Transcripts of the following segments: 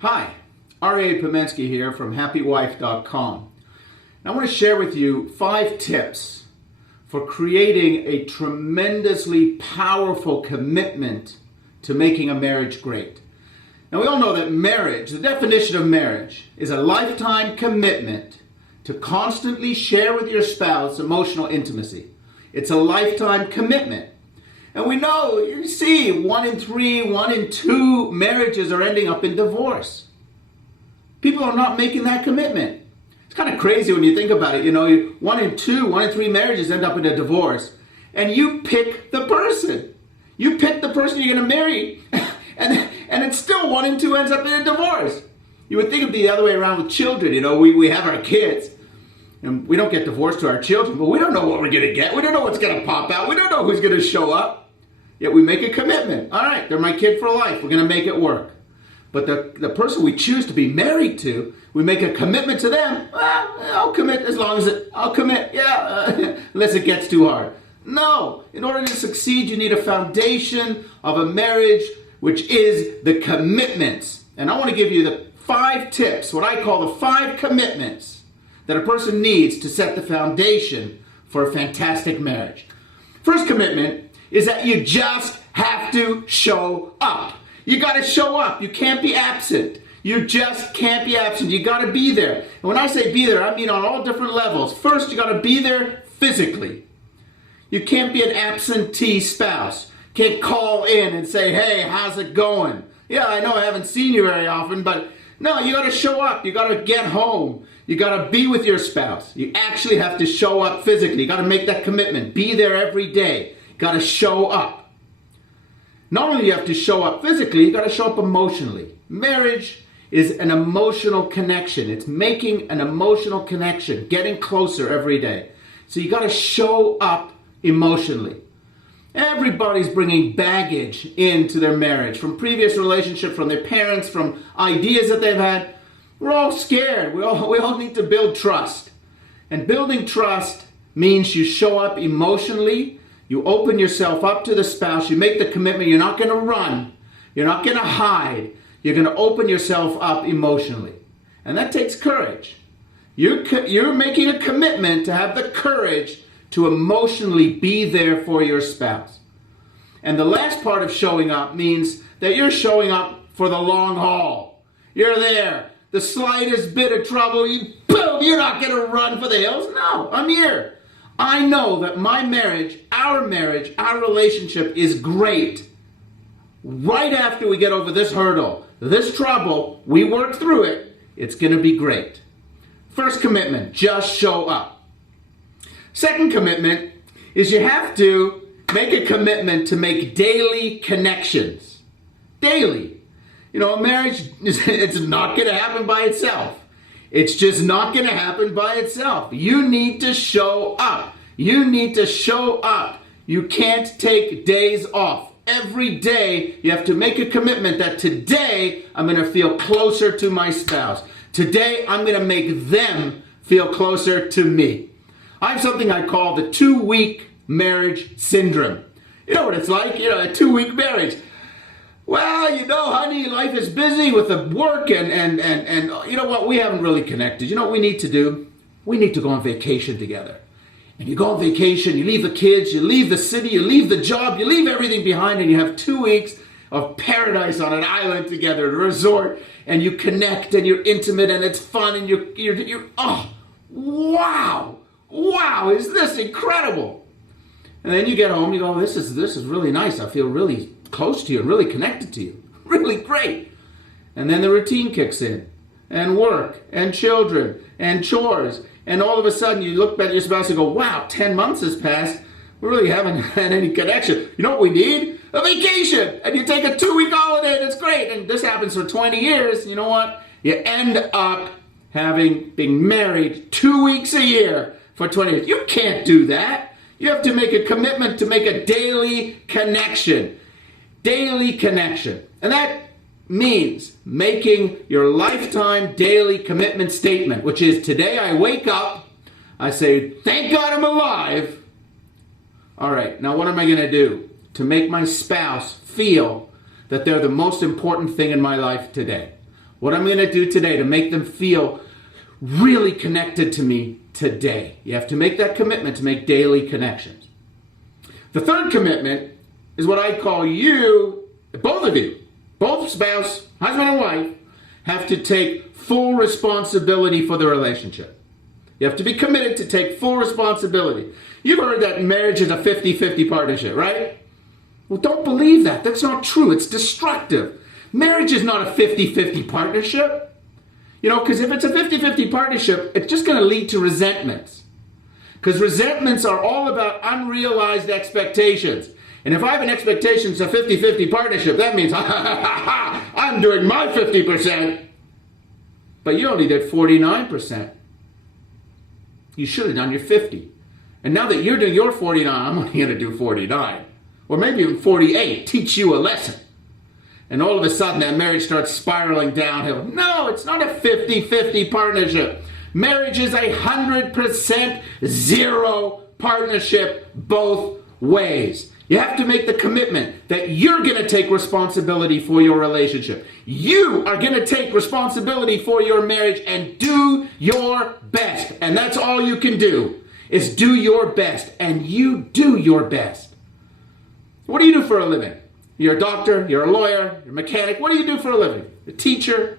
Hi, R.A. Pomensky here from HappyWife.com. I want to share with you 5 tips for creating a tremendously powerful commitment to making a marriage great. Now we all know that marriage, the definition of marriage, is a lifetime commitment to constantly share with your spouse emotional intimacy. It's a lifetime commitment. And we know, you see, 1 in 3, 1 in 2 marriages are ending up in divorce. People are not making that commitment. It's kind of crazy when you think about it. You know, 1 in 2, 1 in 3 marriages end up in a divorce. And you pick the person. You pick the person you're going to marry. and it's still 1 in 2 ends up in a divorce. You would think it'd be the other way around with children. You know, we have our kids. And we don't get divorced to our children. But we don't know what we're going to get. We don't know what's going to pop out. We don't know who's going to show up. Yet we make a commitment. All right, they're my kid for life. We're going to make it work. But the person we choose to be married to, we make a commitment to them. Well, I'll commit as long as I'll commit, unless it gets too hard. No, in order to succeed, you need a foundation of a marriage, which is the commitments. And I want to give you the 5 tips, what I call the 5 commitments that a person needs to set the foundation for a fantastic marriage. First commitment is that you just have to show up. You got to show up. You can't be absent. You just can't be absent. You got to be there. And when I say be there, I mean on all different levels. First, you got to be there physically. You can't be an absentee spouse. Can't call in and say, hey, how's it going? Yeah, I know I haven't seen you very often, but no, you got to show up. You got to get home. You got to be with your spouse. You actually have to show up physically. You got to make that commitment. Be there every day. Got to show up. Not only do you have to show up physically, you got to show up emotionally. Marriage is an emotional connection. It's making an emotional connection, getting closer every day. So you got to show up emotionally. Everybody's bringing baggage into their marriage from previous relationships, from their parents, from ideas that they've had. We're all scared. We all need to build trust. And building trust means you show up emotionally. You open yourself up to the spouse. You make the commitment. You're not going to run. You're not going to hide. You're going to open yourself up emotionally. And that takes courage. You're making a commitment to have the courage to emotionally be there for your spouse. And the last part of showing up means that you're showing up for the long haul. You're there. The slightest bit of trouble, boom, you're not going to run for the hills. No, I'm here. I know that my marriage, our relationship is great. Right after we get over this hurdle, this trouble, we work through it, it's going to be great. First commitment, just show up. Second commitment is you have to make a commitment to make daily connections. Daily. You know, a marriage, it's not going to happen by itself. It's just not going to happen by itself. You need to show up. You need to show up. You can't take days off. Every day you have to make a commitment that today I'm going to feel closer to my spouse. Today I'm going to make them feel closer to me. I have something I call the 2-week marriage syndrome. You know what it's like? You know, a 2-week marriage. Well, you know, honey, life is busy with the work and you know what? We haven't really connected. You know what we need to do? We need to go on vacation together. And you go on vacation, you leave the kids, you leave the city, you leave the job, you leave everything behind, and you have 2 weeks of paradise on an island together, a resort, and you connect and you're intimate and it's fun and you're oh, wow, is this incredible? And then you get home, you go, this is really nice. I feel really close to you and really connected to you. Really great. And then the routine kicks in. And work. And children. And chores. And all of a sudden you look at your spouse and go, wow, 10 months has passed. We really haven't had any connection. You know what we need? A vacation. And you take a 2-week holiday and it's great. And this happens for 20 years. You know what? You end up being married 2 weeks a year for 20 years. You can't do that. You have to make a commitment to make a daily connection. Daily connection. And that means making your lifetime daily commitment statement, which is today I wake up, I say, thank God I'm alive. All right, now what am I going to do to make my spouse feel that they're the most important thing in my life today? What I'm going to do today to make them feel really connected to me today. You have to make that commitment to make daily connections. The third commitment is what I call you, both of you, both spouse, husband and wife, have to take full responsibility for the relationship. You have to be committed to take full responsibility. You've heard that marriage is a 50-50 partnership, right? Well, don't believe that. That's not true. It's destructive. Marriage is not a 50-50 partnership. You know, because if it's a 50-50 partnership, it's just going to lead to resentments. Because resentments are all about unrealized expectations. And if I have an expectation it's a 50-50 partnership, that means I'm doing my 50%. But you only did 49%. You should have done your 50. And now that you're doing your 49, I'm only going to do 49. Or maybe even 48. Teach you a lesson. And all of a sudden that marriage starts spiraling downhill. No, it's not a 50-50 partnership. Marriage is 100% zero partnership both ways. You have to make the commitment that you're going to take responsibility for your relationship. You are going to take responsibility for your marriage and do your best. And that's all you can do, is do your best. And you do your best. What do you do for a living? You're a doctor, you're a lawyer, you're a mechanic. What do you do for a living? A teacher?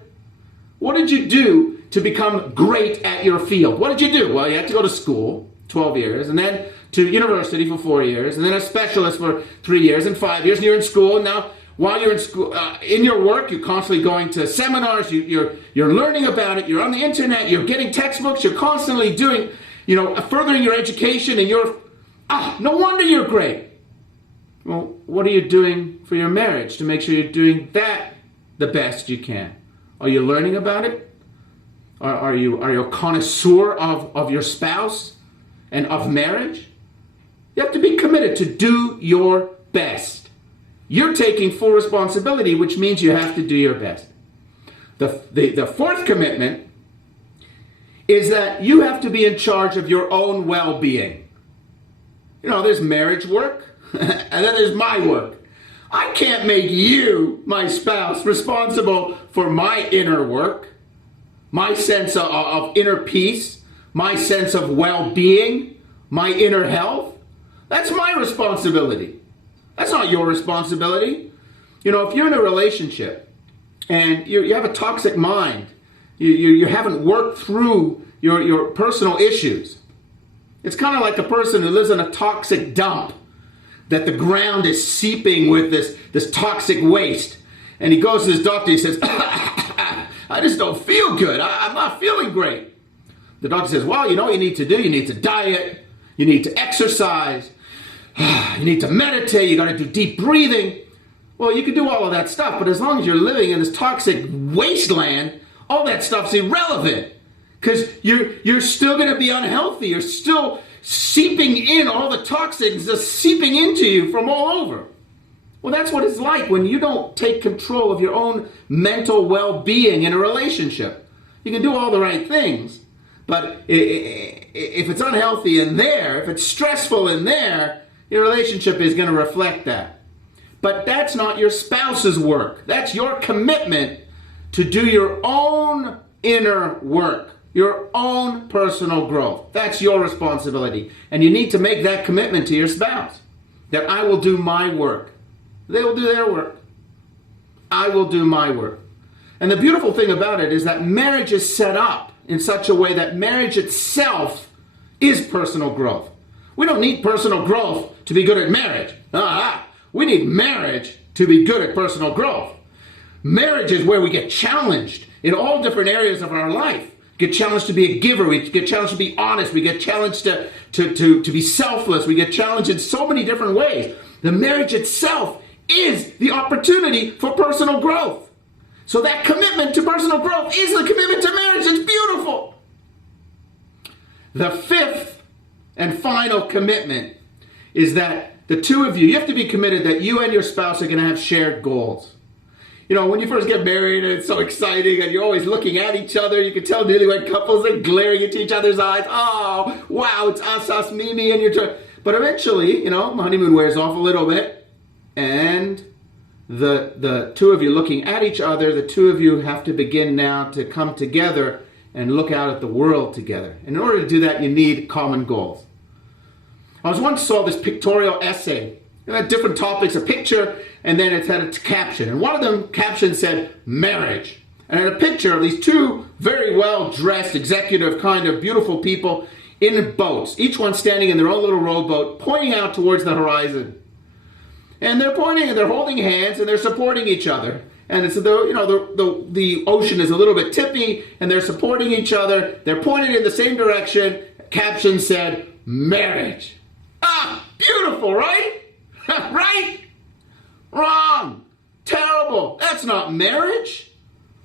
What did you do to become great at your field? What did you do? Well, you had to go to school, 12 years, and then to university for 4 years, and then a specialist for 3 years and 5 years, and you're in school. And now, while you're in school, in your work, you're constantly going to seminars, you're learning about it, you're on the internet, you're getting textbooks, you're constantly doing, furthering your education, and no wonder you're great. Well, what are you doing for your marriage to make sure you're doing that the best you can? Are you learning about it? Are you a connoisseur of your spouse and of marriage? You have to be committed to do your best. You're taking full responsibility, which means you have to do your best. The fourth commitment is that you have to be in charge of your own well-being. There's marriage work. And then there's my work. I can't make you, my spouse, responsible for my inner work, my sense of inner peace, my sense of well-being, my inner health. That's my responsibility. That's not your responsibility. If you're in a relationship and you have a toxic mind, you haven't worked through your personal issues. It's kind of like a person who lives in a toxic dump, that the ground is seeping with this toxic waste. And he goes to his doctor, he says, I just don't feel good. I'm not feeling great. The doctor says, well, you know what you need to do? You need to diet. You need to exercise. You need to meditate. You got to do deep breathing. Well, you can do all of that stuff, but as long as you're living in this toxic wasteland, all that stuff's irrelevant. Because you're still going to be unhealthy. You're still seeping in, all the toxins just seeping into you from all over. Well, that's what it's like when you don't take control of your own mental well-being in a relationship. You can do all the right things, but if it's unhealthy in there, if it's stressful in there, your relationship is going to reflect that. But that's not your spouse's work. That's your commitment to do your own inner work. Your own personal growth. That's your responsibility. And you need to make that commitment to your spouse. That I will do my work. They will do their work. I will do my work. And the beautiful thing about it is that marriage is set up in such a way that marriage itself is personal growth. We don't need personal growth to be good at marriage. We need marriage to be good at personal growth. Marriage is where we get challenged in all different areas of our life. We get challenged to be a giver. We get challenged to be honest. We get challenged to be selfless. We get challenged in so many different ways. The marriage itself is the opportunity for personal growth. So that commitment to personal growth is the commitment to marriage. It's beautiful. The fifth and final commitment is that the two of you have to be committed that you and your spouse are going to have shared goals. When you first get married, it's so exciting, and you're always looking at each other. You can tell newlywed couples are glaring into each other's eyes. Oh, wow, it's us, me, and your turn. But eventually, the honeymoon wears off a little bit, and the two of you looking at each other, the two of you have to begin now to come together and look out at the world together. And in order to do that, you need common goals. I was once saw this pictorial essay. It had different topics, a picture, and then it had a caption. And one of them caption said, marriage. And had a picture of these two very well-dressed, executive, kind of beautiful people in boats, each one standing in their own little rowboat, pointing out towards the horizon. And they're pointing, and they're holding hands, and they're supporting each other. And it's the ocean is a little bit tippy, and they're supporting each other. They're pointed in the same direction. Caption said, marriage. Ah, beautiful, right? Right? Wrong. Terrible. That's not marriage.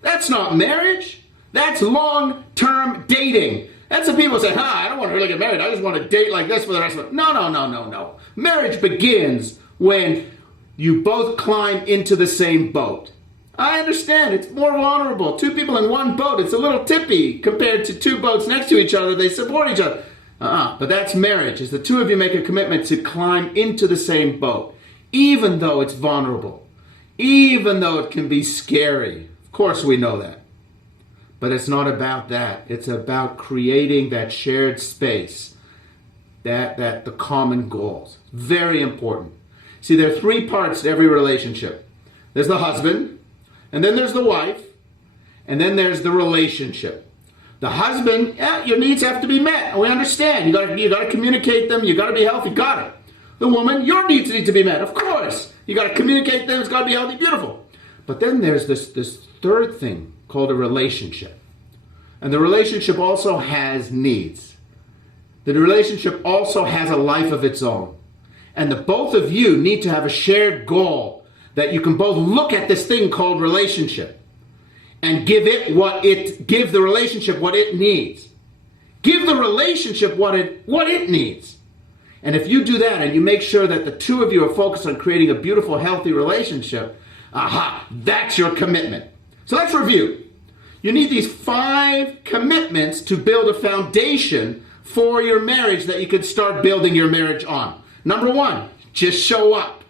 That's not marriage. That's long-term dating. That's what people say, I don't want to really get married. I just want to date like this for the rest of it. No. Marriage begins when you both climb into the same boat. I understand. It's more vulnerable. Two people in one boat, it's a little tippy compared to two boats next to each other. They support each other. But that's marriage. Is the two of you make a commitment to climb into the same boat, even though it's vulnerable, even though it can be scary. Of course we know that. But it's not about that. It's about creating that shared space, that the common goals. Very important. See, there are three parts to every relationship. There's the husband, and then there's the wife, and then there's the relationship. The husband, your needs have to be met. We understand. You got to communicate them. You got to be healthy. Got it. The woman, your needs need to be met. Of course. You got to communicate them. It's got to be healthy. Beautiful. But then there's this third thing called a relationship. And the relationship also has needs. The relationship also has a life of its own. And the both of you need to have a shared goal that you can both look at this thing called relationship and give the relationship what it needs. Give the relationship what it needs. And if you do that and you make sure that the two of you are focused on creating a beautiful, healthy relationship, that's your commitment. So let's review. You need these 5 commitments to build a foundation for your marriage that you can start building your marriage on. Number 1, just show up.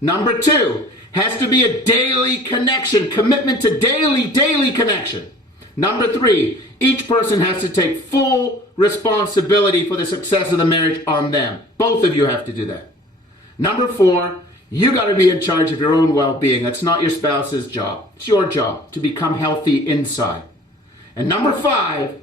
Number 2, has to be a daily connection, commitment to daily connection. Number 3, each person has to take full responsibility for the success of the marriage on them. Both of you have to do that. Number 4, you got to be in charge of your own well-being. That's not your spouse's job. It's your job to become healthy inside. And number 5,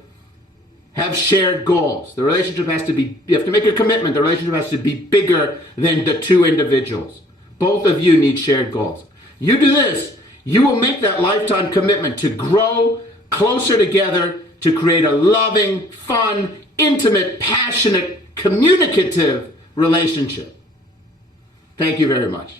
have shared goals. The relationship has to be, you have to make a commitment. The relationship has to be bigger than the two individuals. Both of you need shared goals. You do this, you will make that lifetime commitment to grow closer together, to create a loving, fun, intimate, passionate, communicative relationship. Thank you very much.